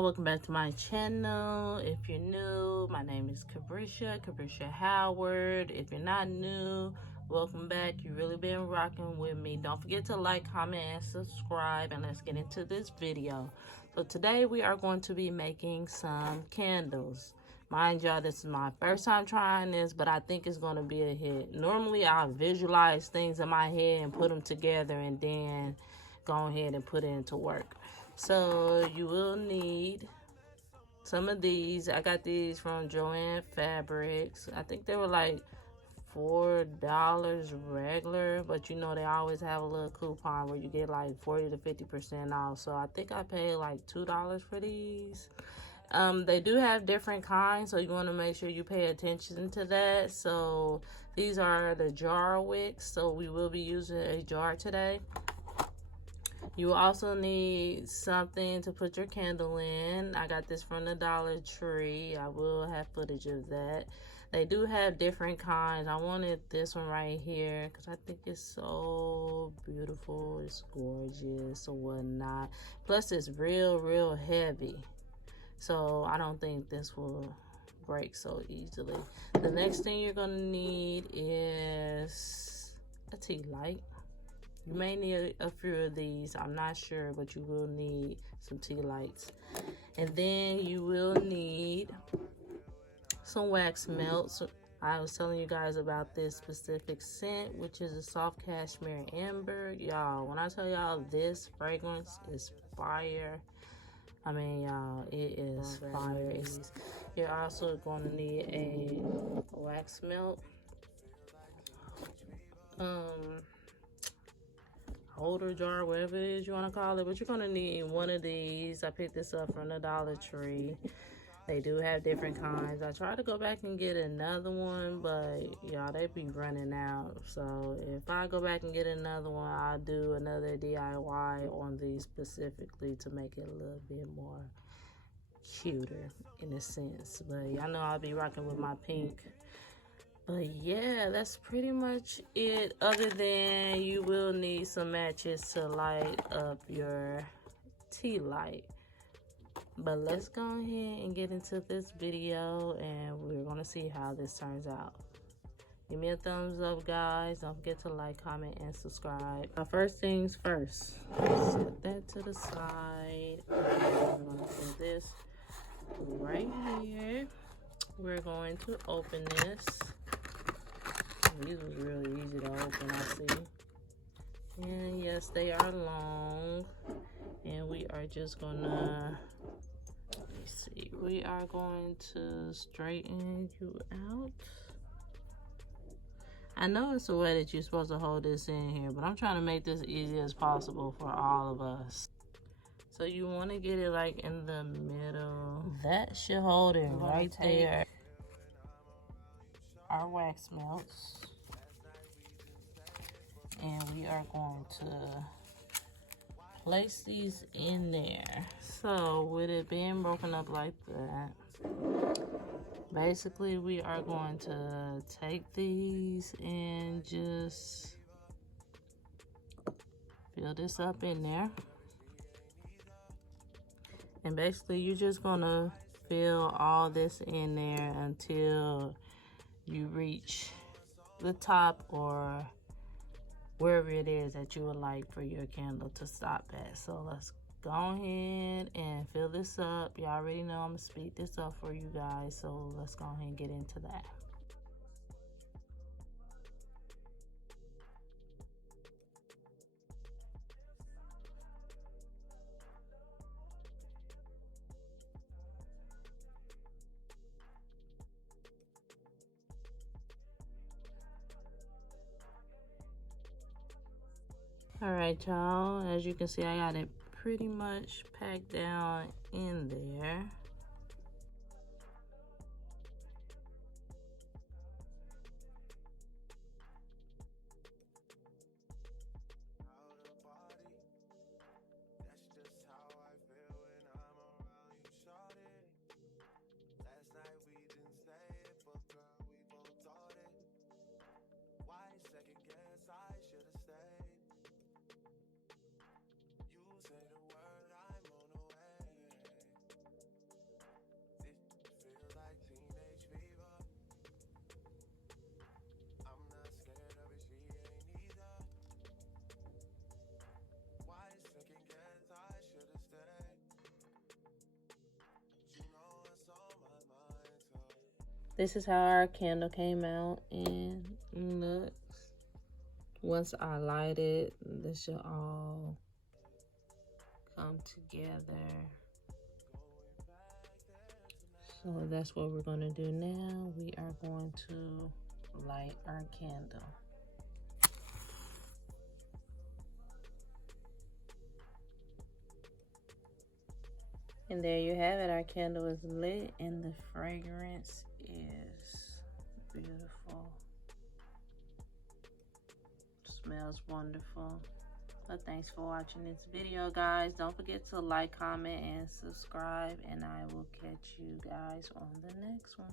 y'all, welcome back to my channel. If you're new, my name is Cabrisha Howard. If you're not new, welcome back. You really been rocking with me. Don't forget to like, comment, and subscribe, and let's get into this video. So today we are going to be making some candles. Mind y'all, this is my first time trying this, but I think it's going to be a hit. Normally I visualize things in my head and put them together and then go ahead and put it into work. So you will need some of these. I got these from Joann Fabrics. I think they were like $4 regular, but you know they always have a little coupon where you get like 40 to 50% off. So I think I paid like $2 for these. They do have different kinds, so you want to make sure you pay attention to that. So these are the jar wicks, so we will be using a jar today. You also need something to put your candle in. I got this from the Dollar Tree. I will have footage of that. They do have different kinds. I wanted this one right here because I think it's so beautiful. It's gorgeous or whatnot. Plus it's real heavy. So I don't think this will break so easily. The next thing you're gonna need is a tea light. You may need a few of these, I'm not sure, but you will need some tea lights. And then you will need some wax melts. I was telling you guys about this specific scent, which is a soft cashmere amber. Y'all, when I tell y'all this fragrance is fire, I mean, y'all, it is fire. You're also going to need a wax melt. Holder jar, whatever it is you want to call it, but you're going to need one of these. I picked this up from the Dollar Tree. They do have different kinds. I tried to go back and get another one, but y'all, they be running out. So if I go back and get another one, I'll do another DIY on these specifically to make it a little bit more cuter in a sense. But y'all know I'll be rocking with my pink. But yeah, that's pretty much it, other than you will need some matches to light up your tea light. But let's go ahead and get into this video and we're gonna see how this turns out. Give me a thumbs up, guys. Don't forget to like, comment, and subscribe. First things first, set that to the side. We're gonna put this right here. We're going to open this. These was really easy to open, I see. And yes, they are long. And we are just gonna, let me see, we are going to straighten you out. I know it's a way that you're supposed to hold this in here, but I'm trying to make this easy as possible for all of us. So you want to get it like in the middle. That should hold it right there. Our wax melts. And we are going to place these in there. So with it being broken up like that, basically we are going to take these and just fill this up in there. And basically you're just gonna fill all this in there until you reach the top or wherever it is that you would like for your candle to stop at. So let's go ahead and fill this up. You already know I'm gonna speed this up for you guys, so let's go ahead and get into that. All right, y'all, as you can see, I got it pretty much packed down in there. this is how our candle came out and looks. Once I light it, this should all come together. So that's what we're going to do now. We are going to light our candle. And there you have it. Our candle is lit and the fragrance is beautiful. Smells wonderful. But thanks for watching this video, guys. Don't forget to like, comment, and subscribe. And I will catch you guys on the next one.